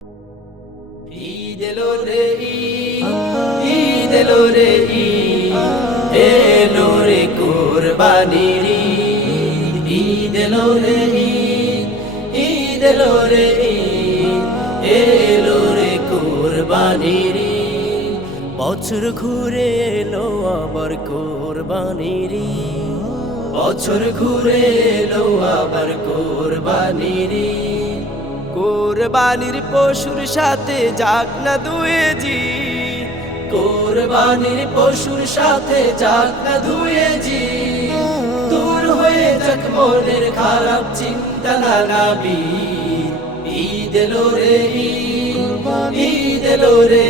ঈদ এলো রে ঈদ এলো রে এলো রে কুরবানির ঈদ এলো রে ঈদ এলো রে এলো রে কুরবানির বছর ঘুরে এলো আবার কুরবানির বছর ঘুরে এলো আবার কুরবানির কোরবানির পশুর সাথে যাক না দুয়ে জি কোরবানির পশুর সাথে যাক না দুয়ে জি দূর হয়ে যাক মনের খারাপ চিন্তা নানাবি ঈদ এলো রে ঈদ এলো রে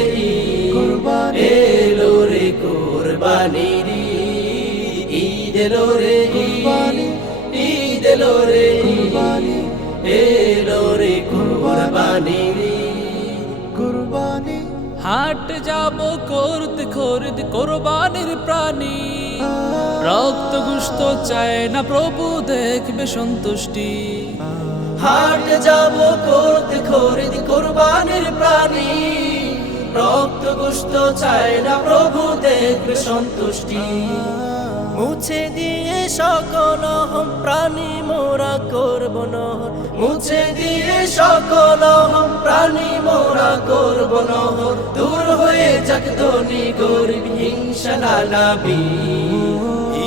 এলো রে কোরবানির ঈদ এলো রে ঈদ এলো রে এলো রে কুরবানি হাট যাব করতে খরিদ কোরবানির প্রাণী রক্ত গুস্ত চায় না প্রভু দেখবে সন্তুষ্টি হাট যাব করতে খরিদ কোরবানির প্রাণী রক্ত গুস্ত চায় না প্রভু দেখবে সন্তুষ্টি মুছে দিয়ে সকল হম প্রাণী মোরা করব নহর মুছে দিয়ে সকল হম প্রাণী মোরা করব নহর দূর হয়ে যাক ধনী গরিব হিংসা নানাবি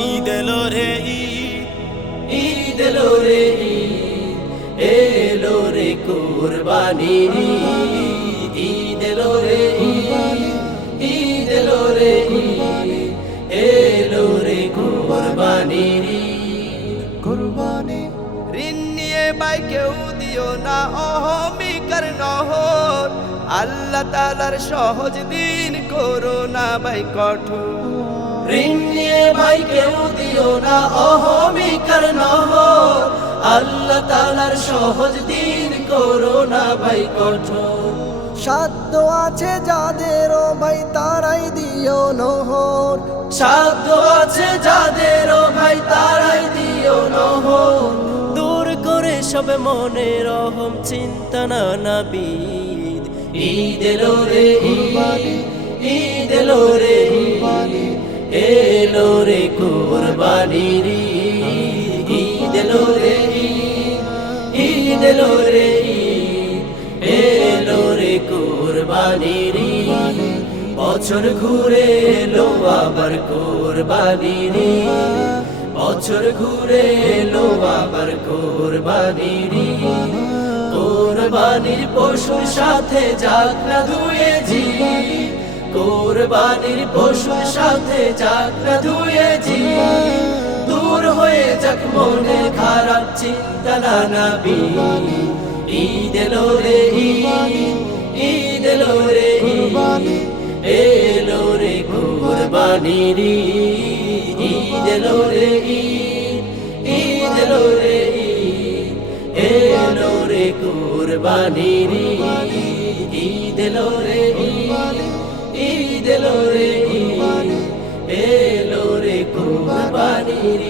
ঈদ এলো রে ঈদ এলো রে এলো রে কুরবানির ঈদ এলো রে ঈদ এলো রে এলো রে কুরবানির ঋণ নিয়ে ভাই কেউ দিও না অহমিকার নহর আল্লাহ তাআলার সহজ দিন করো না ভাই কঠোর ঋণ নিয়ে ভাই কেউ দিও না অহমিকার নহর আল্লাহ তাআলার সহজ দিন করো না ভাই কঠোর সাধ্য আছে যাদেরও ভাই তারাই দিও নহর সাধ্য আছে যাদেরও ভাই তারাই দিও নহর দূর করে সব মনে রহম চিন্তা নানাবিদ ঈদ এলো রে ঈদ এলো রে এলো রে কুরবানির ঈদ এলো রে ঈদ এলো রে এলো রে কুরবানির বছর ঘুরে এলো আবার কুরবানির বছর ঘুরে এলো আবার কুরবানির কুরবানির পশুর সাথে যাক না ধুয়ে জি কুরবানির পশুর সাথে যাক না ধুয়ে জি দূর হয়ে যাক মনে খারাপ চিন্তা নানাবি ঈদ এলো রে ঈদ এলো রে এলো রে কুরবানির ঈদ এলো রে ঈদ এলো রে এলো রে কুরবানির ঈদ এলো রে ঈদ এলো রে এলো রে কুরবানির